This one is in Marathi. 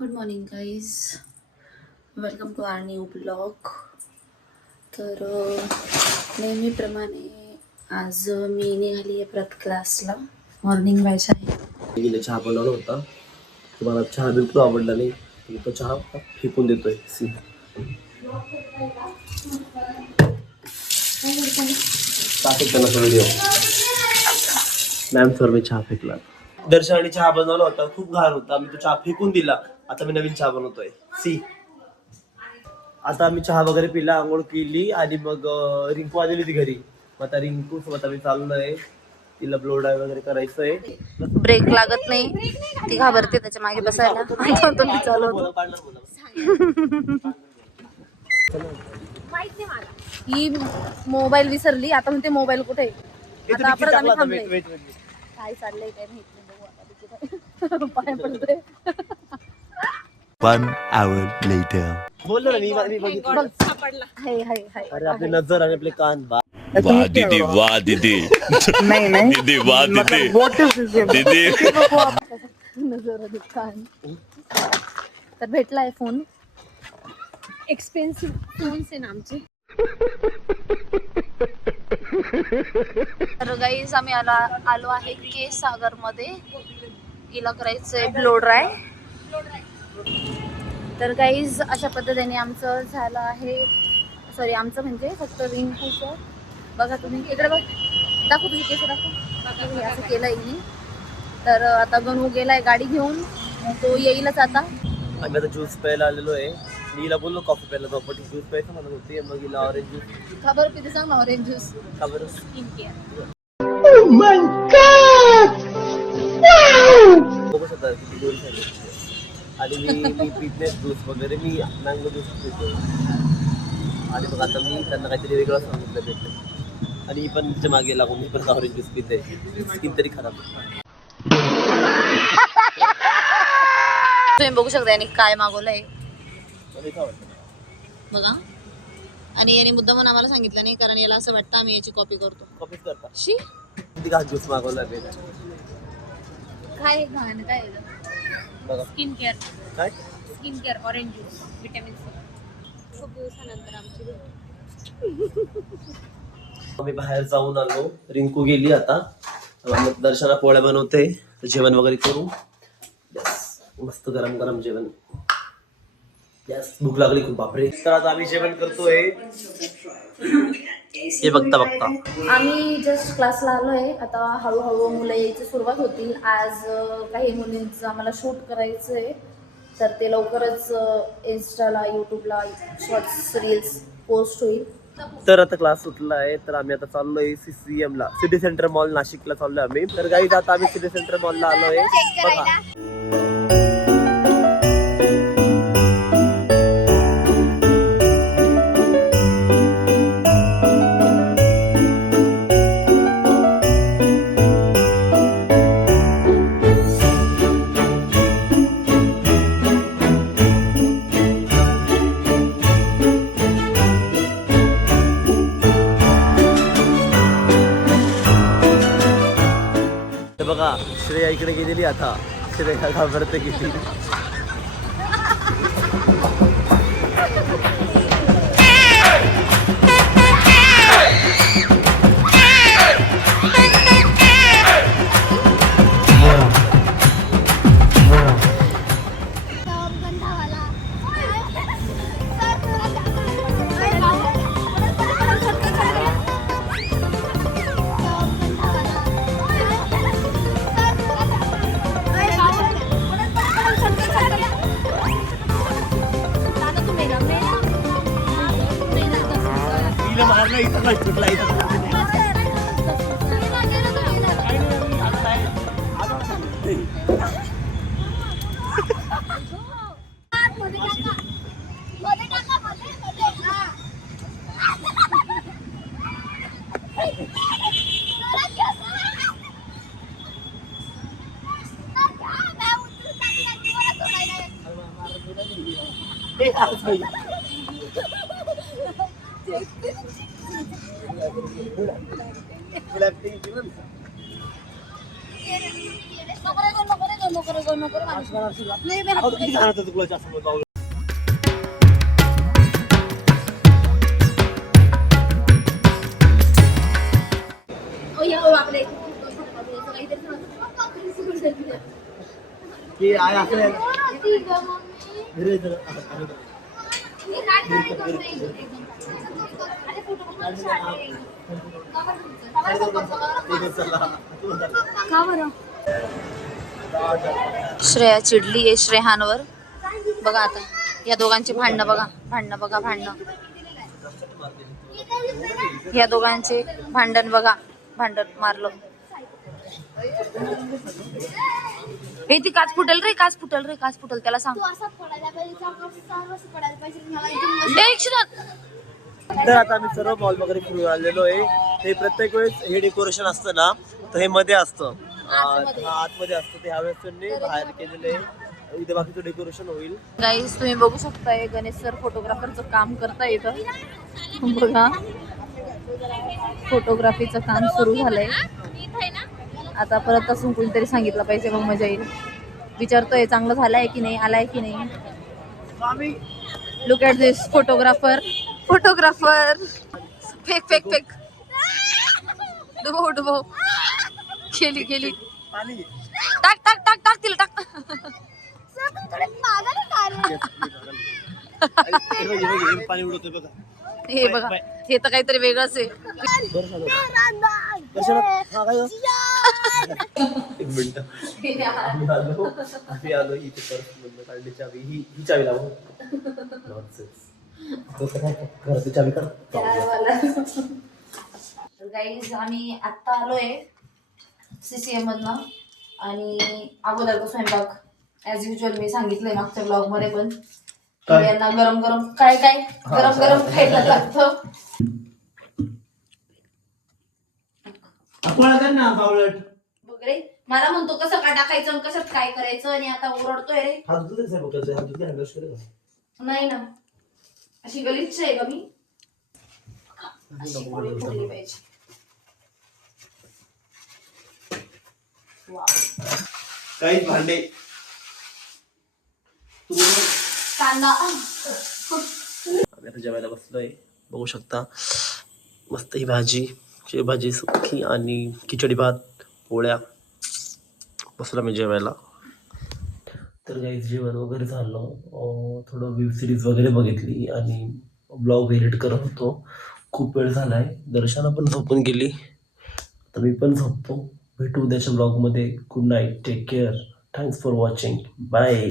Good morning guys, welcome to our new blog. तर नेहमीप्रमाणे आज मी निघाली आहे परत क्लासला. मॉर्निंग व्हायचं आहे. गेले चहा बनवला होता. तुम्हाला चहा बिलकुल आवडला नाही. मी तो चहा फेकून देतोय. सी त्यांना व्हिडिओ मॅम सर मी चहा फेकला. दर्शनाने चहा बनवला होता, खूप घाण होता. मी तो चहा फेकून दिला. आता मी नवीन चहा बनवतोय. सी आता आम्ही चहा वगैरे पिला, आंघोळ केली आणि मग रिंकू आलेली होती घरी. मग आता रिंकू सोबत आम्ही चाललोय. तिला ब्लो ड्राय वगैरे करायचंय. ब्रेक लागत नाही, ती घाबरते त्याच्या मागे बसायला. तुम्ही चालवतो. ही मोबाईल विसरली, आता म्हणते मोबाईल कुठे. आता परत आम्ही थांबलोय. काय चाललंय काय माहित नाही. बघू आता पाय पडतोय. 1 hour later. बोललो ना मी बघितलं. हाय हाय हाय. अरे आपली नजर आणि आपले कान वाह दीदी, वाह दीदी. नहीं दीदी, वाह दीदी. दीदी. नजर आणि कान. तर भेटलाय फोन. एक्सपेन्सिव्ह फोन्स आहे ना आमचे. तर गाईज आम्ही आलो आहे के सागर मध्ये. हिला करायचंय ब्लो ड्राय. तर गाईज अशा पद्धतीने आमचं झालं आहे. सॉरी, आमचं म्हणजे फक्त रिंकूचं. बघा तुम्ही इकडे बघ, दाखव तुझी केस दाखव. असं केलं मी. तर आता गणू गेलाय गाडी घेऊन, तो येईलच आता. आम्ही आता ज्यूस प्यायला आलेलो आहे. मी हिला बोललो कॉफी प्यायला जाऊ, पण ज्यूस प्यायचं म्हणत होती. मग हिला ऑरेंज ज्यूस. खबर किती सांग ना, ऑरेंज ज्यूस. खबर स्किन केअर. बघू शकता किती गोल झाले. आणि मी पित नाही ज्यूस वगैरे, मी मँगो ज्यूस पितो. आणि मग आता मी त्यांना काहीतरी वेगळं सांगितलं भेटलं. आणि मी पण तिच्या मागे लागून मी पण ऑरेंज ज्यूस पिते. स्किन तरी खराब. तुम्ही बघू शकता यांनी काय मागवलंय बघा. आणि याने मुद्दामून आम्हाला सांगितलं नाही, कारण याला असं वाटतं आम्ही याची कॉपी करतो. कॉफीच करता. शी किती घाण ज्यूस मागवला बेटा. काय घाण काय बघा स्किन केअर. काय skin care orange juice vitamin C. खूप दिवसानंतर आमची आम्ही बाहेर जाऊन आलो. रिंकू गेली आता. मग दर्शना पोळ्या बनवते, जेवण वगैरे करू. मस्त गरम गरम जेवण. भूक लागली खूप, बापरे. तर आता आम्ही जेवण करतोय. हे बघता बघता आम्ही जस्ट क्लासला आलोय. आता हळूहळू मुलं यायची सुरुवात होतील. आज काही मुलींचं आम्हाला शूट करायचंय, तर ते लवकरच इन्स्टाला यूट्यूबला शॉर्ट्स रील्स पोस्ट होईल. तर आता क्लास सुटला आहे. तर आम्ही आता चाललोय CCM ला, सिटी सेंटर मॉल नाशिकला चाललोय आम्ही. तर गाईज आता आम्ही सिटी सेंटर मॉलला आलोय. बघा बघा श्रेया इकडे गेलेली. आता श्रेया घाबरते किती. मारला इथं सुटला इथं. नाही, मी हात किती घाण होतं तुला जास्त बोलतो. की आहे असं आहे. घरी जायचं. का बरं? श्रेया चिडली आहे श्रेहानवर. बघा आता या दोघांचे भांडणं बघा, भांडणं. या दोघांचे भांडण बघा, भांडण मारलं. हे ती काच फुटल रे, काच फुटल त्याला सांग. तर आता आम्ही सर्व मॉल वगैरे फिरून आलेलो आहे. हे प्रत्येक वेळेस हे डेकोरेशन असतं ना, तर हे मध्ये असतं, आतमध्ये असतं. ते ह्यावेळेस त्यांनी बाहेर केलेलं आहे. इथे बाकीचं डेकोरेशन होईल. गाईज तुम्ही बघू शकताय गणेश सर फोटोग्राफरचं काम करता येतं. बघा फोटोग्राफीचं काम सुरू झालंय. आता परत असून कोणीतरी सांगितलं पाहिजे, मग मजा येईल. विचारतोय चांगलं झालंय की नाही, आलाय की नाही. Look at this photographer. Fake डुबो गेली. टाक तिला टाक. पाणी उडवतोय बघा. हे बघा, हे तर काहीतरी वेगळंच आहे. एक मिनिट. आलो इथे पर्स काढली चावी. ही चावी लावू. चावी काढ. गाईज आम्ही आत्ता आलोय CCM मधनं. आणि अगोदर तो स्वयंपाक ऍज युजल मी सांगितलंय मागच्या ब्लॉग मध्ये पण, यांना गरम गरम खायला लागतं. वगैरे मला म्हणतो कसं काय टाकायचं आणि कशात काय करायचं, आणि आता ओरडतोय रे. नाही ना, अशी गलिच्छ आहे का मी? अशी गोळी फोडली पाहिजे. काही भांडे कांदा. आम्ही आता जेवायला बसलोय, बघू शकता. मस्त ही भाजी, शेवभाजी सुकी आणि खिचडी भात, पोळ्या. बसलो मी जेवायला. तर काही जेवण वगैरे झालं. थोडं वेब सिरीज वगैरे बघितली आणि ब्लॉग एडिट करत होतो. खूप वेळ झालाय. दर्शना पण झोपून गेली, तर मी पण झोपतो. भेटू उद्याच्या ब्लॉगमध्ये. Good night, take care, thanks for watching, bye.